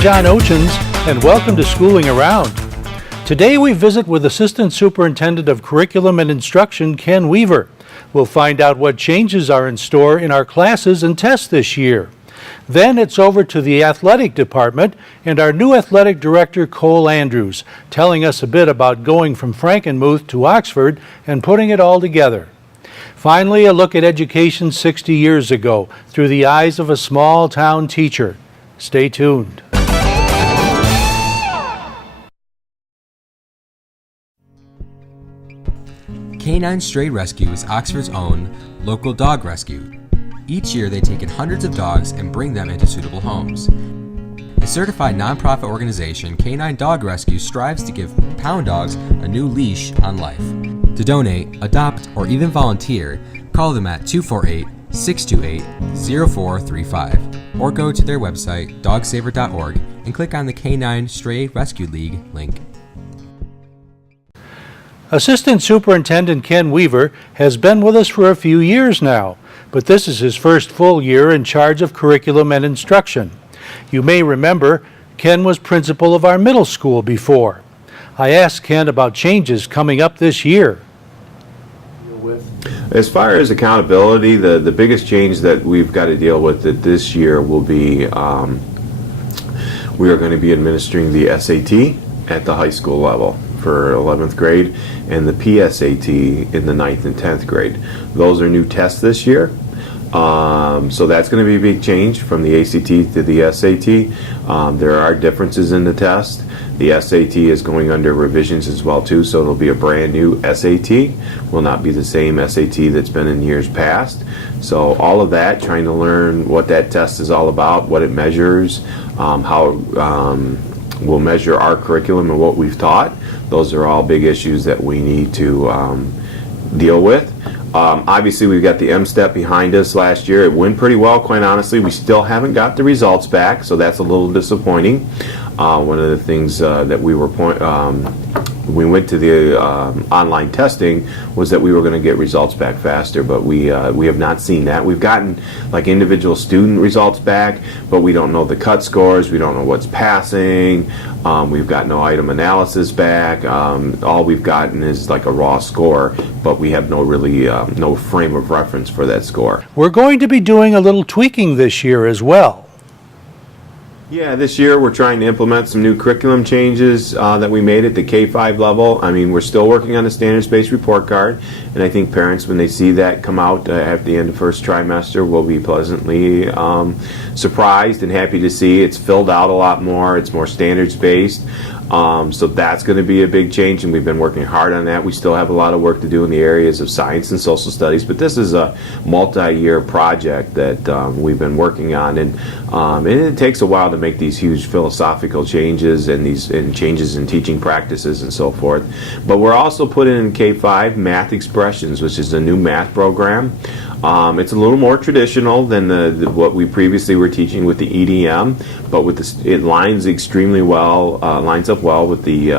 John Oetjens, and welcome to Schooling Around. Today we visit with Assistant Superintendent of Curriculum and Instruction, Ken Weaver. We'll find out what changes are in store in our classes and tests this year. Then it's over to the athletic department and our new athletic director, Cole Andrews, telling us a bit about going from Frankenmuth to Oxford and putting it all together. Finally, a look at education 60 years ago through the eyes of a small-town teacher. Stay tuned. Canine Stray Rescue is Oxford's own local dog rescue. Each year they take in hundreds of dogs and bring them into suitable homes. A certified nonprofit organization, Canine Dog Rescue strives to give pound dogs a new leash on life. To donate, adopt, or even volunteer, call them at 248-628-0435 or go to their website, dogsaver.org, and click on the Canine Stray Rescue League link. Assistant Superintendent Ken Weaver has been with us for a few years now, but this is his first full year in charge of curriculum and instruction. You may remember Ken was principal of our middle school before. I asked Ken about changes coming up this year. As far as accountability, the biggest change that we've got to deal with this year will be we are going to be administering the SAT at the high school level for 11th grade and the PSAT in the 9th and 10th grade. Those are new tests this year. So that's going to be a big change from the ACT to the SAT. There are differences in the test. The SAT is going under revisions as well too, so it'll be a brand new SAT. Will not be the same SAT that's been in years past. So all of that, trying to learn what that test is all about, what it measures, how we'll measure our curriculum and what we've taught. Those are all big issues that we need to deal with. Obviously, we've got the M-STEP behind us last year. It went pretty well, quite honestly. We still haven't got the results back, so that's a little disappointing. One of the things that we went to the online testing was that we were going to get results back faster, but we have not seen that. We've gotten like individual student results back, but we don't know the cut scores. We don't know what's passing. We've got no item analysis back. All we've gotten is like a raw score, but we have no frame of reference for that score. We're going to be doing a little tweaking this year as well. Yeah, this year we're trying to implement some new curriculum changes that we made at the K-5 level. I mean, we're still working on the standards-based report card, and I think parents, when they see that come out at the end of first trimester, will be pleasantly surprised and happy to see it's filled out a lot more. It's more standards-based. So that's going to be a big change, and we've been working hard on that. We still have a lot of work to do in the areas of science and social studies, but this is a multi-year project that we've been working on, and it takes a while to make these huge philosophical changes and changes in teaching practices and so forth. But we're also putting in K-5 Math Expressions, which is a new math program. It's a little more traditional than what we previously were teaching with the EDM, but it lines extremely well, lines up well with the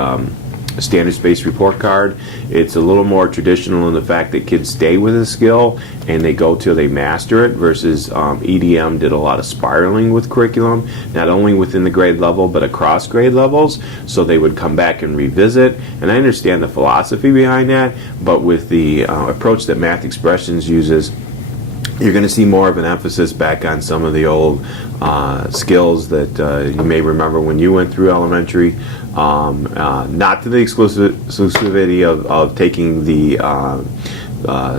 standards-based report card. It's a little more traditional in the fact that kids stay with a skill and they go till they master it, versus EDM did a lot of spiraling with curriculum, not only within the grade level but across grade levels, so they would come back and revisit. And I understand the philosophy behind that, but with the approach that Math Expressions uses, you're going to see more of an emphasis back on some of the old skills that you may remember when you went through elementary, not to the exclusivity of taking the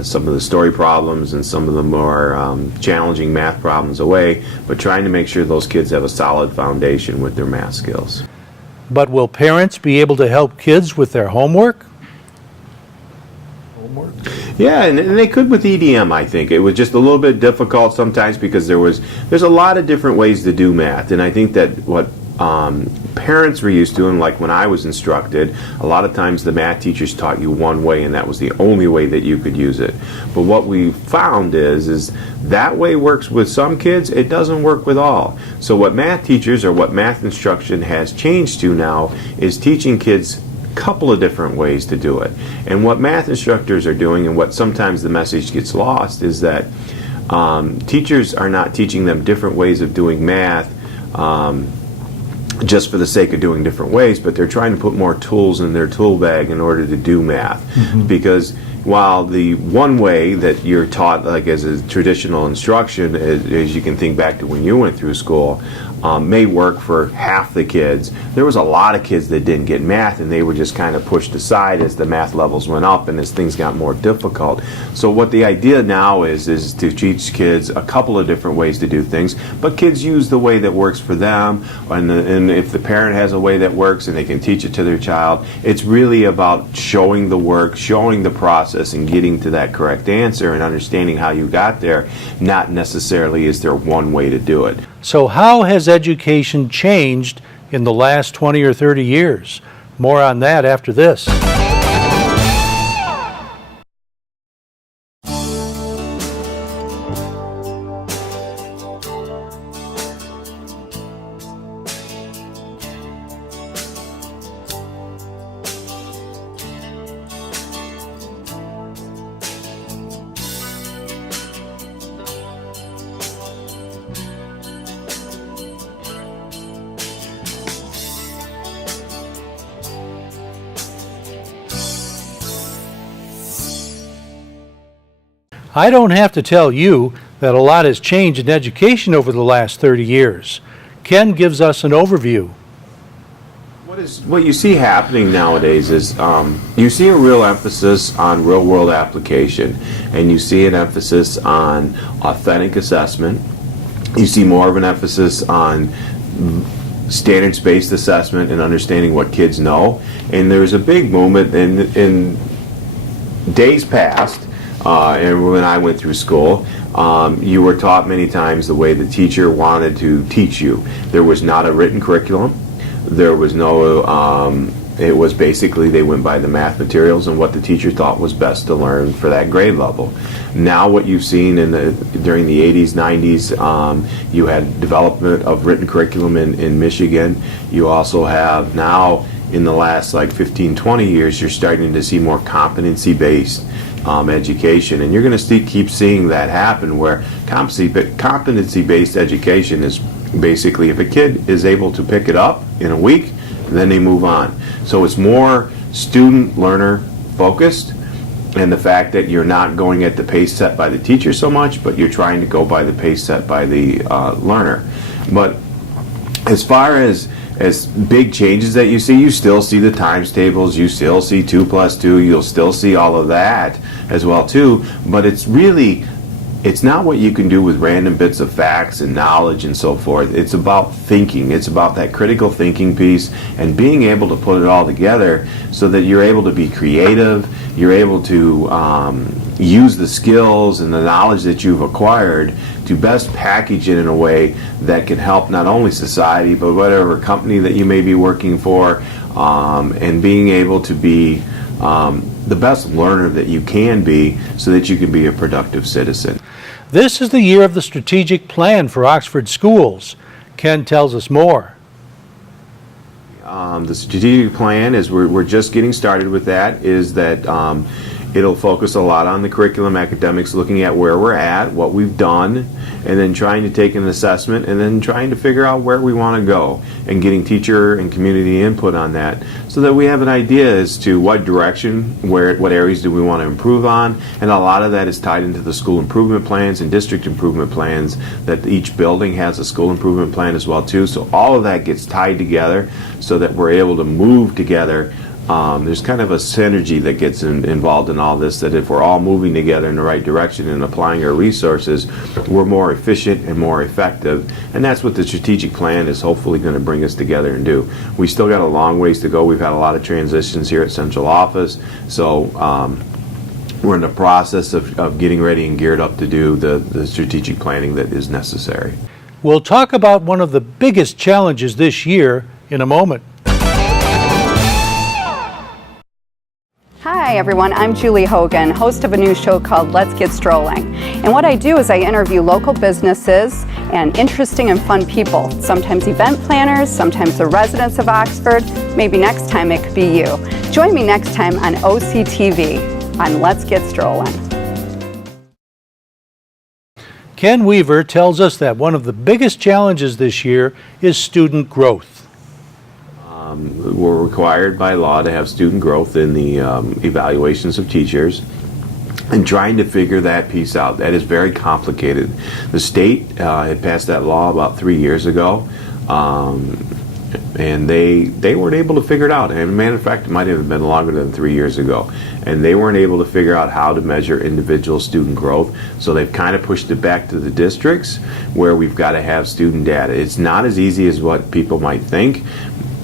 some of the story problems and some of the more challenging math problems away, but trying to make sure those kids have a solid foundation with their math skills. But will parents be able to help kids with their homework? Yeah, and they could with EDM, I think. It was just a little bit difficult sometimes because there's a lot of different ways to do math, and I think that what parents were used to, and like when I was instructed, a lot of times the math teachers taught you one way and that was the only way that you could use it. But what we found is that way works with some kids, it doesn't work with all. So what math teachers, or what math instruction has changed to now, is teaching kids couple of different ways to do it. And what math instructors are doing, and what sometimes the message gets lost, is that teachers are not teaching them different ways of doing math just for the sake of doing different ways, but they're trying to put more tools in their tool bag in order to do math. Because while the one way that you're taught, like as a traditional instruction, as you can think back to when you went through school, may work for half the kids, there was a lot of kids that didn't get math, and they were just kind of pushed aside as the math levels went up and as things got more difficult. So what the idea now is to teach kids a couple of different ways to do things, but kids use the way that works for them, and if the parent has a way that works and they can teach it to their child, it's really about showing the work, showing the process, and getting to that correct answer and understanding how you got there, not necessarily is there one way to do it. So how has education changed in the last 20 or 30 years? More on that after this. I don't have to tell you that a lot has changed in education over the last 30 years. Ken gives us an overview. What you see happening nowadays is you see a real emphasis on real-world application, and you see an emphasis on authentic assessment. You see more of an emphasis on standards-based assessment and understanding what kids know. And there's a big movement in days past. And when I went through school, you were taught many times the way the teacher wanted to teach you. There was not a written curriculum. There was no, it was basically they went by the math materials and what the teacher thought was best to learn for that grade level. Now what you've seen during the 80s, 90s, you had development of written curriculum in Michigan. You also have now, in the last like 15, 20 years, you're starting to see more competency-based education, and you're going to keep seeing that happen, where competency-based education is basically if a kid is able to pick it up in a week, then they move on. So it's more student-learner focused, and the fact that you're not going at the pace set by the teacher so much, but you're trying to go by the pace set by the learner. But as far as big changes that you see, you still see the times tables, you still see 2 plus 2, you'll still see all of that as well too, but it's not what you can do with random bits of facts and knowledge and so forth. It's about thinking. It's about that critical thinking piece and being able to put it all together so that you're able to be creative, you're able to use the skills and the knowledge that you've acquired to best package it in a way that can help not only society but whatever company that you may be working for, and being able to be the best learner that you can be so that you can be a productive citizen. This is the year of the strategic plan for Oxford schools. Ken tells us more. The strategic plan is we're just getting started with that, is that it'll focus a lot on the curriculum academics, looking at where we're at, what we've done, and then trying to take an assessment and then trying to figure out where we want to go and getting teacher and community input on that so that we have an idea as to what direction, what areas do we want to improve on. And a lot of that is tied into the school improvement plans and district improvement plans, that each building has a school improvement plan as well too. So all of that gets tied together so that we're able to move together. There's kind of a synergy that gets involved in all this, that if we're all moving together in the right direction and applying our resources, we're more efficient and more effective. And that's what the strategic plan is hopefully going to bring us together and do. We still got a long ways to go. We've had a lot of transitions here at central office, so we're in the process of getting ready and geared up to do the strategic planning that is necessary. We'll talk about one of the biggest challenges this year in a moment. Hi everyone, I'm Julie Hogan, host of a new show called Let's Get Strolling. And what I do is I interview local businesses and interesting and fun people, sometimes event planners, sometimes the residents of Oxford. Maybe next time it could be you. Join me next time on OCTV on Let's Get Strolling. Ken Weaver tells us that one of the biggest challenges this year is student growth. We're required by law to have student growth in the evaluations of teachers, and trying to figure that piece out. That is very complicated. The state had passed that law about 3 years ago, and they weren't able to figure it out. And as a matter of fact, it might have been longer than 3 years ago. And they weren't able to figure out how to measure individual student growth. So they've kind of pushed it back to the districts where we've got to have student data. It's not as easy as what people might think.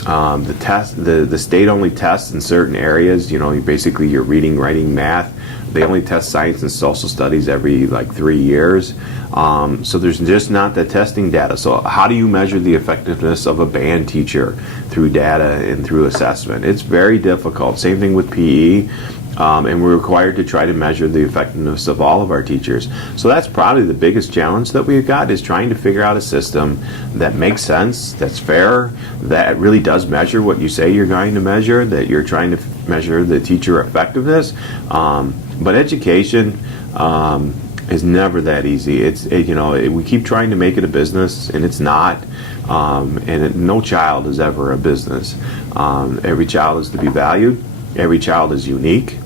The state only tests in certain areas. You know, basically you're reading, writing, math. They only test science and social studies every like 3 years. So there's just not that testing data. So how do you measure the effectiveness of a band teacher through data and through assessment? It's very difficult. Same thing with PE. And we're required to try to measure the effectiveness of all of our teachers. So that's probably the biggest challenge that we've got, is trying to figure out a system that makes sense, that's fair, that really does measure what you say you're going to measure, that you're trying to measure the teacher effectiveness. But education is never that easy. We keep trying to make it a business, and it's not. No child is ever a business. Every child is to be valued. Every child is unique.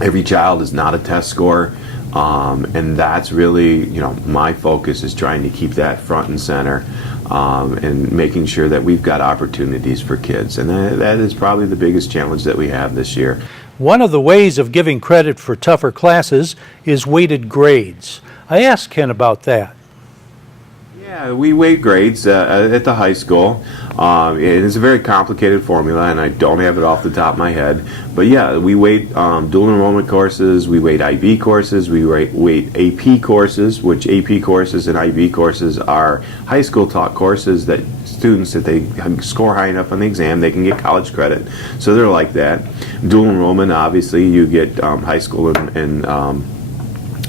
Every child is not a test score, and that's really, my focus is trying to keep that front and center, and making sure that we've got opportunities for kids, and that is probably the biggest challenge that we have this year. One of the ways of giving credit for tougher classes is weighted grades. I asked Ken about that. Yeah, we weight grades at the high school. It's a very complicated formula, and I don't have it off the top of my head. But yeah, we weight dual enrollment courses, we weight IB courses, we weight AP courses, which AP courses and IB courses are high school taught courses that students, if they score high enough on the exam, they can get college credit. So they're like that. Dual enrollment, obviously, you get high school and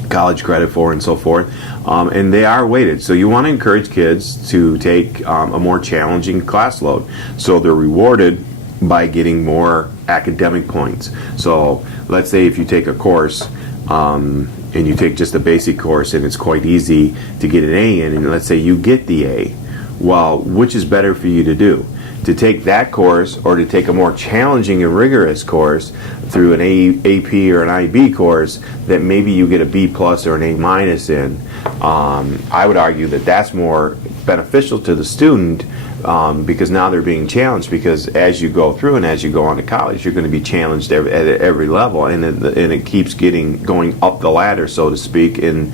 college credit for, and so forth, and they are weighted. So you want to encourage kids to take a more challenging class load, so they're rewarded by getting more academic points. So let's say if you take a course and you take just a basic course and it's quite easy to get an A in, and let's say you get the A, well, which is better for you to do? To take that course, or to take a more challenging and rigorous course through an AP or an IB course that maybe you get a B plus or an A minus in? I would argue that that's more beneficial to the student, because now they're being challenged, because as you go through and as you go on to college, you're going to be challenged at every level, and it keeps going up the ladder, so to speak, in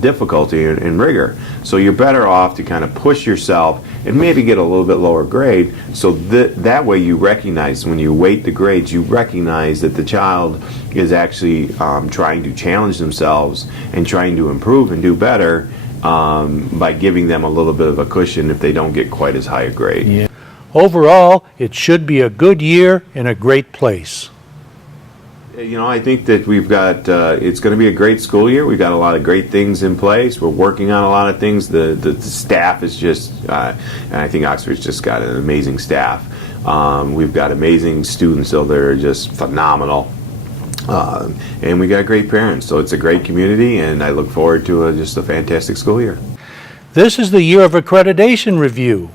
difficulty and rigor. So you're better off to kind of push yourself and maybe get a little bit lower grade, so that way you recognize, when you weight the grades, you recognize that the child is actually trying to challenge themselves and trying to improve and do better, by giving them a little bit of a cushion if they don't get quite as high a grade. Yeah. Overall, it should be a good year in a great place. I think that we've got, it's going to be a great school year. We've got a lot of great things in place. We're working on a lot of things. The staff is just, and I think Oxford's just got an amazing staff. We've got amazing students, so they're just phenomenal. And we got great parents, so it's a great community, and I look forward to just a fantastic school year. This is the year of accreditation review.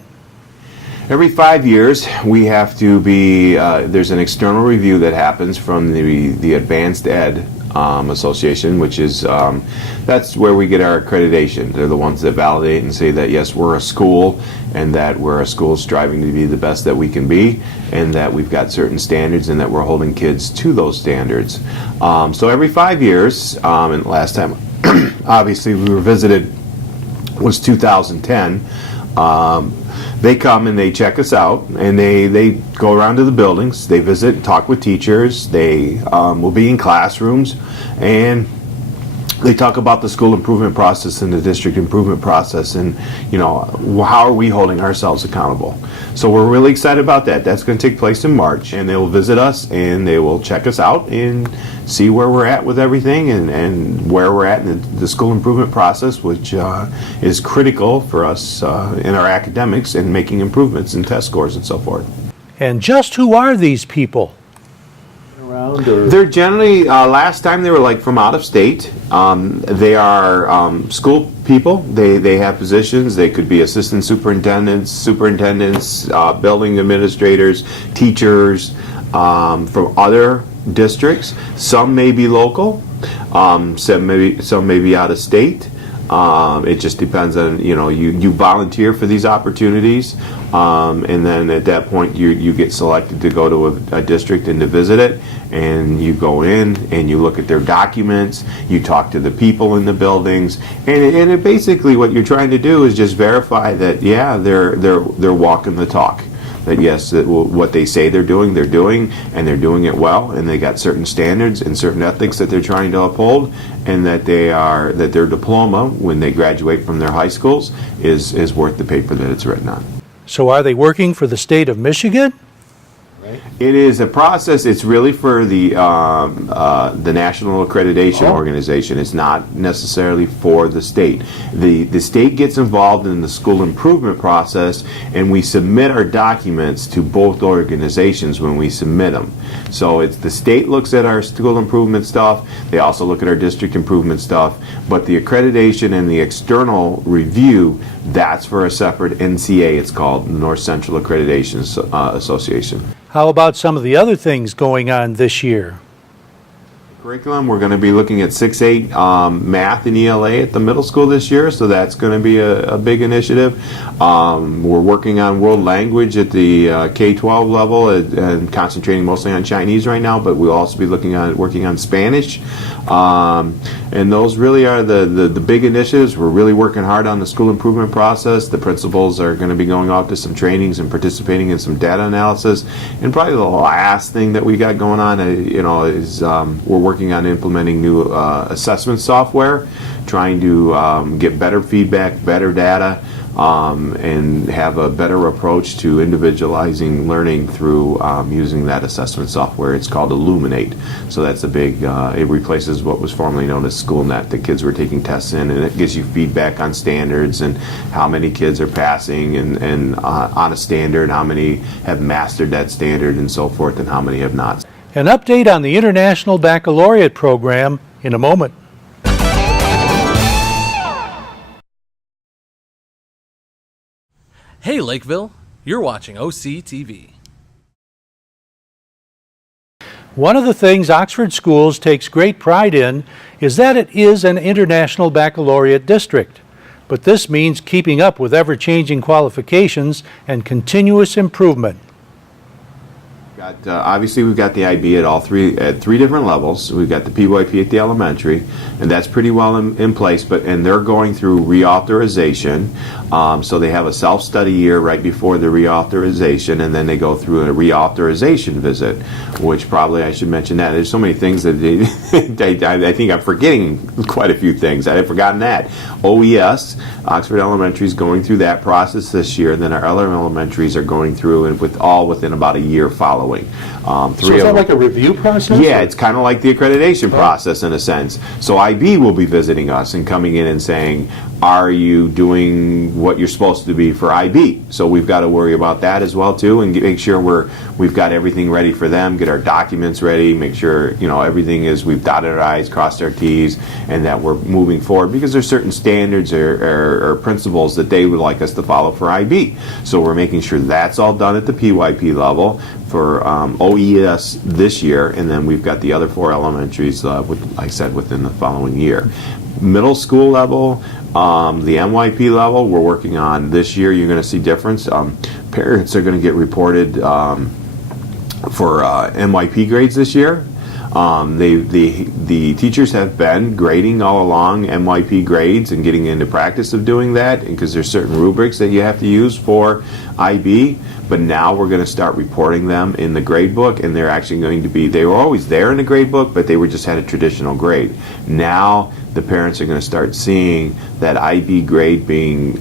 Every 5 years, we have to be, there's an external review that happens from the Advanced Ed Association, which is, that's where we get our accreditation. They're the ones that validate and say that, yes, we're a school, and that we're a school striving to be the best that we can be, and that we've got certain standards, and that we're holding kids to those standards. So every 5 years, and last time, obviously, we were visited was 2010. They come and they check us out, and they go around to the buildings, they visit and talk with teachers, they will be in classrooms, and they talk about the school improvement process and the district improvement process, and how are we holding ourselves accountable. So we're really excited about that. That's going to take place in March, and they will visit us and they will check us out and see where we're at with everything, and where we're at in the school improvement process, which is critical for us in our academics and making improvements in test scores and so forth. And just who are these people? Around around? Or? They're generally, last time they were like from out of state. They are school people. They have positions. They could be assistant superintendents, building administrators, teachers from other districts. Some may be local. Some may be out of state. It just depends on, you volunteer for these opportunities, and then at that point you get selected to go to a district and to visit it, and you go in and you look at their documents, you talk to the people in the buildings, and it basically what you're trying to do is just verify that, yeah, they're walking the talk. That yes, that what they say they're doing, and they're doing it well, and they got certain standards and certain ethics that they're trying to uphold, and that their diploma, when they graduate from their high schools, is worth the paper that it's written on. So are they working for the state of Michigan? It is a process. It's really for the National Accreditation Organization. It's not necessarily for the state. The state gets involved in the school improvement process, and we submit our documents to both organizations when we submit them. So it's the state looks at our school improvement stuff. They also look at our district improvement stuff. But the accreditation and the external review, that's for a separate NCA. It's called North Central Accreditation Association. How about some of the other things going on this year? Curriculum, we're going to be looking at 6-8 math and ELA at the middle school this year, so that's going to be a big initiative. We're working on world language at the K-12 level and concentrating mostly on Chinese right now, but we'll also be working on Spanish. And those really are the big initiatives. We're really working hard on the school improvement process. The principals are going to be going off to some trainings and participating in some data analysis. And probably the last thing that we got going on, is we're working on implementing new assessment software, trying to get better feedback, better data, and have a better approach to individualizing learning through using that assessment software. It's called Illuminate. So that's a big, it replaces what was formerly known as SchoolNet that kids were taking tests in, and it gives you feedback on standards and how many kids are passing and on a standard, how many have mastered that standard and so forth, and how many have not. An update on the International Baccalaureate program in a moment. Hey Lakeville, you're watching OCTV. One of the things Oxford Schools takes great pride in is that it is an International Baccalaureate district. But this means keeping up with ever-changing qualifications and continuous improvement. Obviously, we've got the IB at three different levels. We've got the PYP at the elementary, and that's pretty well in place. And they're going through reauthorization, so they have a self-study year right before the reauthorization, and then they go through a reauthorization visit, which probably I should mention that. There's so many things that I think I'm forgetting quite a few things. I had forgotten that. OES, Oxford Elementary, is going through that process this year, and then our other elementaries are going through and within about a year following. So is that like a review process? Yeah, it's kind of like the accreditation process in a sense. So IB will be visiting us and coming in and saying, are you doing what you're supposed to be for IB? So we've got to worry about that as well too, and make sure we've got everything ready for them, get our documents ready, make sure everything is, we've dotted our I's, crossed our T's, and that we're moving forward, because there's certain standards or principles that they would like us to follow for IB. So we're making sure that's all done at the PYP level for OES this year, and then we've got the other four elementaries, like I said, within the following year. Middle school level, the MYP level, we're working on this year. You're going to see difference. Parents are going to get reported for MYP grades this year. The teachers have been grading all along MYP grades and getting into practice of doing that, because there's certain rubrics that you have to use for IB, but now we're going to start reporting them in the grade book, and they're actually going to be, they were always there in the grade book, but they were just had a traditional grade. Now the parents are going to start seeing that IB grade being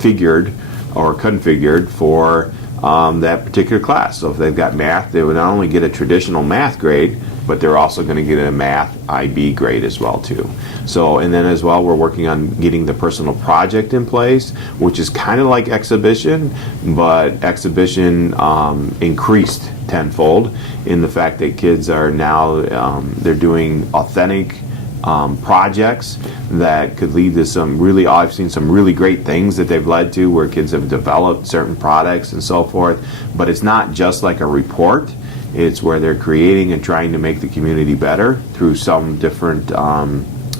figured or configured for that particular class. So if they've got math, they would not only get a traditional math grade, but they're also going to get a math IB grade as well too. So, and then as well, we're working on getting the personal project in place, which is kind of like exhibition, but exhibition increased tenfold in the fact that kids are now they're doing authentic projects that could lead to some really, I've seen some really great things that they've led to where kids have developed certain products and so forth. But it's not just like a report. It's where they're creating and trying to make the community better through some different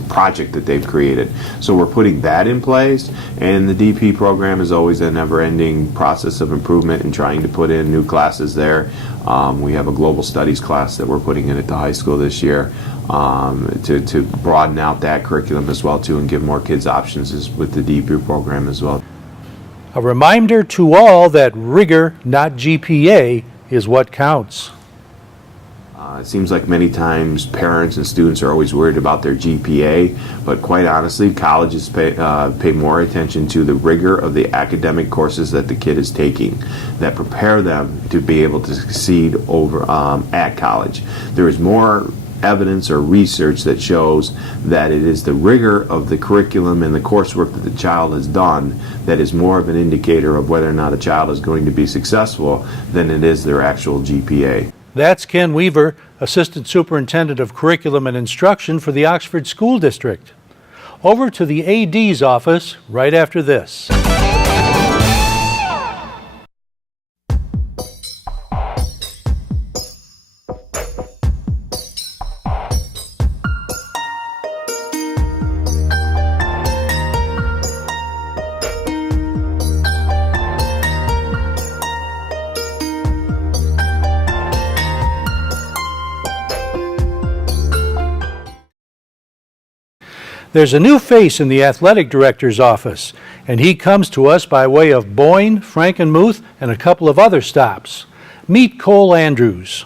project that they've created. So we're putting that in place, and the DP program is always a never-ending process of improvement and trying to put in new classes there. We have a global studies class that we're putting in at the high school this year to broaden out that curriculum as well too, and give more kids options with the DP program as well. A reminder to all that rigor, not GPA, is what counts. It seems like many times parents and students are always worried about their GPA, but quite honestly, colleges pay more attention to the rigor of the academic courses that the kid is taking that prepare them to be able to succeed over at college. There is more evidence or research that shows that it is the rigor of the curriculum and the coursework that the child has done that is more of an indicator of whether or not a child is going to be successful than it is their actual GPA. That's Ken Weaver, Assistant Superintendent of Curriculum and Instruction for the Oxford School District. Over to the AD's office right after this. There's a new face in the athletic director's office, and he comes to us by way of Boyne, Frankenmuth, and a couple of other stops. Meet Cole Andrews.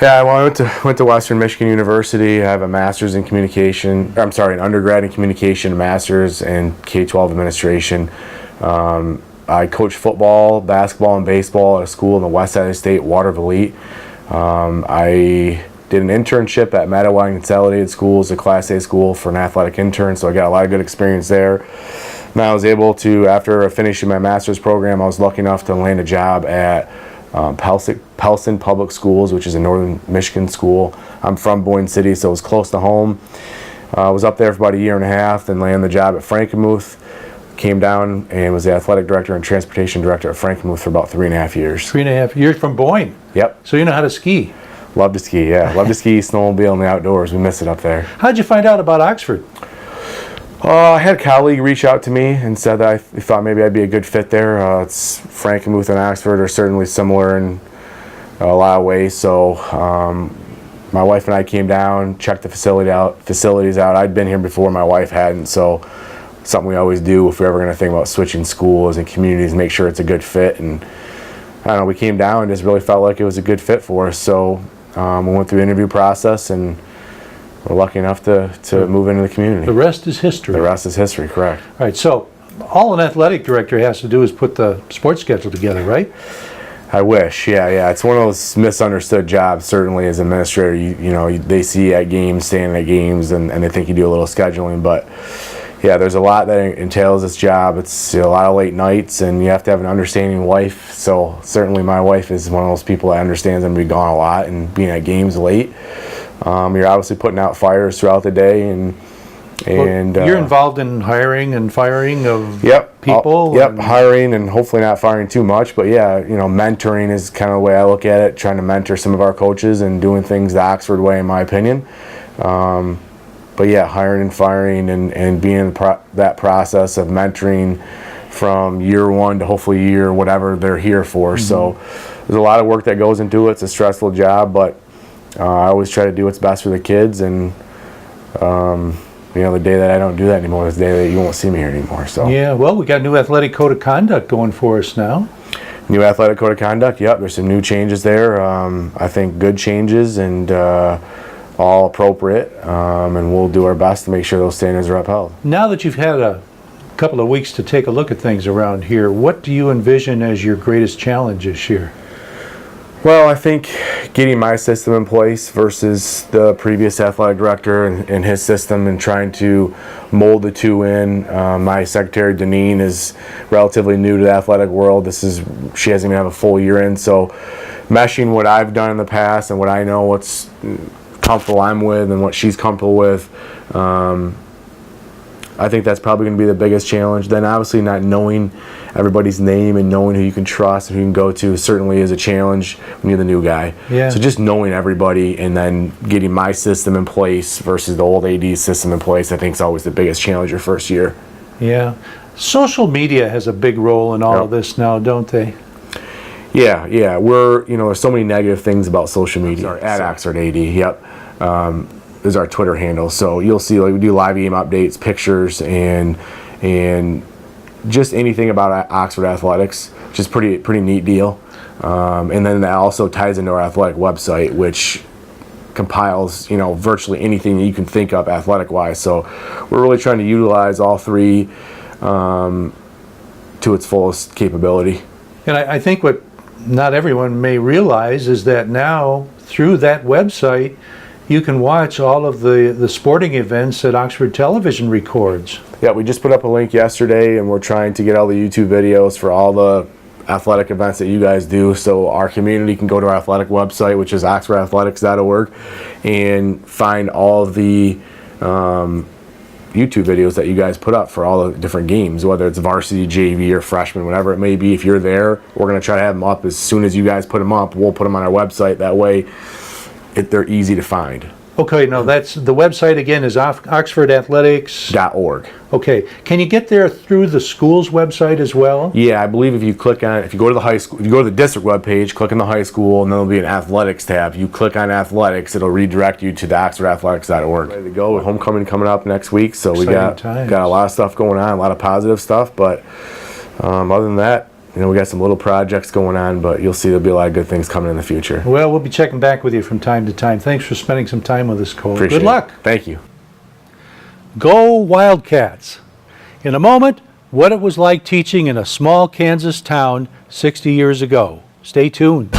Yeah, well, I went to Western Michigan University. I have a master's in communication. I'm sorry, an undergrad in communication, a master's in K-12 administration. I coach football, basketball, and baseball at a school in the west side of the state, Waterville Elite. I did an internship at Mattawagon Consolidated Schools, a Class A school for an athletic intern, so I got a lot of good experience there. And I was able to, after finishing my master's program, I was lucky enough to land a job at Pelson Public Schools, which is a northern Michigan school. I'm from Boyne City, so it was close to home. I was up there for about a year and a half, then landed the job at Frankenmuth. Came down and was the athletic director and transportation director at Frankenmuth for about 3.5 years. 3.5 years from Boyne. Yep. So you know how to ski. Love to ski, yeah. Love to ski, snowmobile, and the outdoors. We miss it up there. How'd you find out about Oxford? I had a colleague reach out to me and said that he thought maybe I'd be a good fit there. Frankenmuth and Oxford are certainly similar in a lot of ways. So my wife and I came down, checked the facilities out. I'd been here before, my wife hadn't. So something we always do if we're ever going to think about switching schools and communities, make sure it's a good fit. And I don't know, we came down and just really felt like it was a good fit for us. So we went through the interview process and we're lucky enough to move into the community. The rest is history. The rest is history, correct. All right, so all an athletic director has to do is put the sports schedule together, right? I wish, yeah. It's one of those misunderstood jobs, certainly as an administrator. You know, they see you at games, standing at games, and they think you do a little scheduling. But yeah, there's a lot that entails this job. It's a lot of late nights, and you have to have an understanding wife. So certainly my wife is one of those people that understands I'm going to be gone a lot and being at games late. You're obviously putting out fires throughout the day, and you're involved in hiring and firing of people. Hiring and hopefully not firing too much, but yeah, you know, mentoring is kind of the way I look at it. Trying to mentor some of our coaches and doing things the Oxford way, in my opinion. But yeah, hiring and firing and being in that process of mentoring from year one to hopefully year whatever they're here for. Mm-hmm. So there's a lot of work that goes into it. It's a stressful job, but I always try to do what's best for the kids. And you know, the day that I don't do that anymore is the day that you won't see me here anymore. So yeah, well, we got a new athletic code of conduct going for us now. New athletic code of conduct. Yep, there's some new changes there. I think good changes and all appropriate, and we'll do our best to make sure those standards are upheld. Now that you've had a couple of weeks to take a look at things around here. What do you envision as your greatest challenge this year? Well, I think getting my system in place versus the previous athletic director and his system, and trying to mold the two in. My secretary, Deneen, is relatively new to the athletic world. She hasn't even have a full year in, so meshing what I've done in the past and what I know, what's comfortable I'm with and what she's comfortable with, I think that's probably going to be the biggest challenge. Then obviously not knowing everybody's name and knowing who you can trust and who you can go to certainly is a challenge when you're the new guy. Yeah. So just knowing everybody and then getting my system in place versus the old AD system in place, I think is always the biggest challenge your first year. Yeah. Social media has a big role in all of this now, don't they? Yeah. There's so many negative things about social media. At Oxford AD, yep. Is our Twitter handle. So you'll see, like, we do live game updates, pictures, and just anything about Oxford athletics, which is pretty neat deal. And then that also ties into our athletic website, which compiles virtually anything that you can think of athletic wise. So we're really trying to utilize all three to its fullest capability. And I think what not everyone may realize is that now through that website you can watch all of the sporting events that Oxford Television records. Yeah, we just put up a link yesterday, and we're trying to get all the YouTube videos for all the athletic events that you guys do, so our community can go to our athletic website, which is oxfordathletics.org, and find all of the YouTube videos that you guys put up for all the different games, whether it's varsity, JV, or freshman, whatever it may be. If you're there, we're going to try to have them up as soon as you guys put them up. We'll put them on our website. That way they're easy to find. Okay, now that's the website again is oxfordathletics.org. Okay, can you get there through the school's website as well? Yeah, I believe if you go to the high school, if you go to the district webpage, click on the high school, and then there'll be an athletics tab. You click on athletics, it'll redirect you to the oxfordathletics.org. Ready to go with homecoming coming up next week, so we got a lot of stuff going on, a lot of positive stuff, but other than that, we got some little projects going on, but you'll see there'll be a lot of good things coming in the future. Well, we'll be checking back with you from time to time. Thanks for spending some time with us, Cole. Appreciate Good luck. it. Thank you. Go Wildcats. In a moment, what it was like teaching in a small Kansas town 60 years ago. Stay tuned.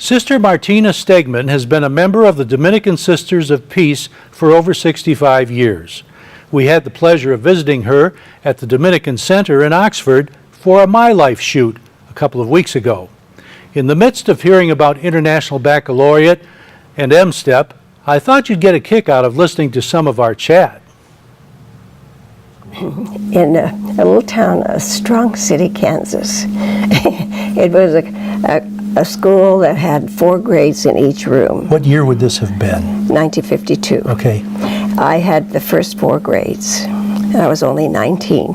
Sister Martina Stegman has been a member of the Dominican Sisters of Peace for over 65 years. We had the pleasure of visiting her at the Dominican Center in Oxford for a My Life shoot a couple of weeks ago. In the midst of hearing about International Baccalaureate and M-STEP, I thought you'd get a kick out of listening to some of our chat. In a little town, Strong City, Kansas. It was a school that had 4 grades in each room. What year would this have been? 1952. Okay. I had the first 4 grades. I was only 19.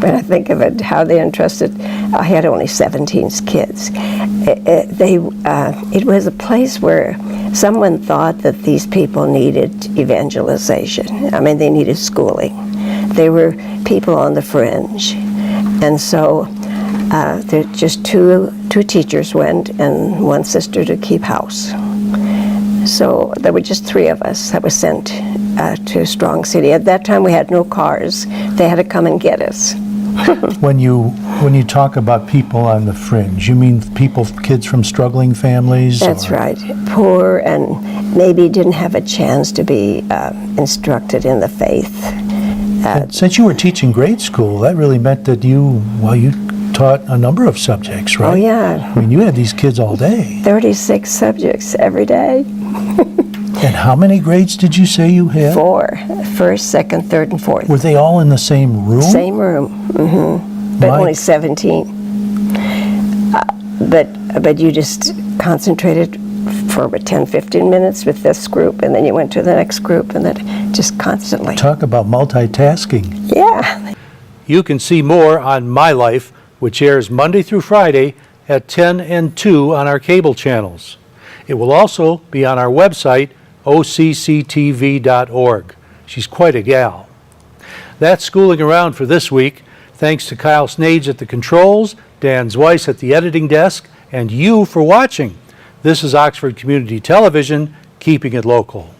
When I think of it, how they entrusted, I had only 17 kids. It was a place where someone thought that these people needed evangelization. I mean, they needed schooling. They were people on the fringe. And so there just two teachers went and 1 sister to keep house. So there were just 3 of us that were sent to Strong City. At that time we had no cars. They had to come and get us. When you talk about people on the fringe, you mean kids from struggling families? That's right. Poor and maybe didn't have a chance to be instructed in the faith. Since you were teaching grade school, that really meant that you taught a number of subjects, right? Oh, yeah. I mean, you had these kids all day. 36 subjects every day. And how many grades did you say you had? 4. First, second, third, and fourth. Were they all in the same room? Same room. But only 17. But you just concentrated for 10, 15 minutes with this group, and then you went to the next group, and then just constantly. Talk about multitasking. Yeah. You can see more on My Life, which airs Monday through Friday at 10 and 2 on our cable channels. It will also be on our website, OCTV.org. She's quite a gal. That's Schooling Around for this week. Thanks to Kyle Snage at the controls, Dan Zweiss at the editing desk, and you for watching. This is Oxford Community Television, keeping it local.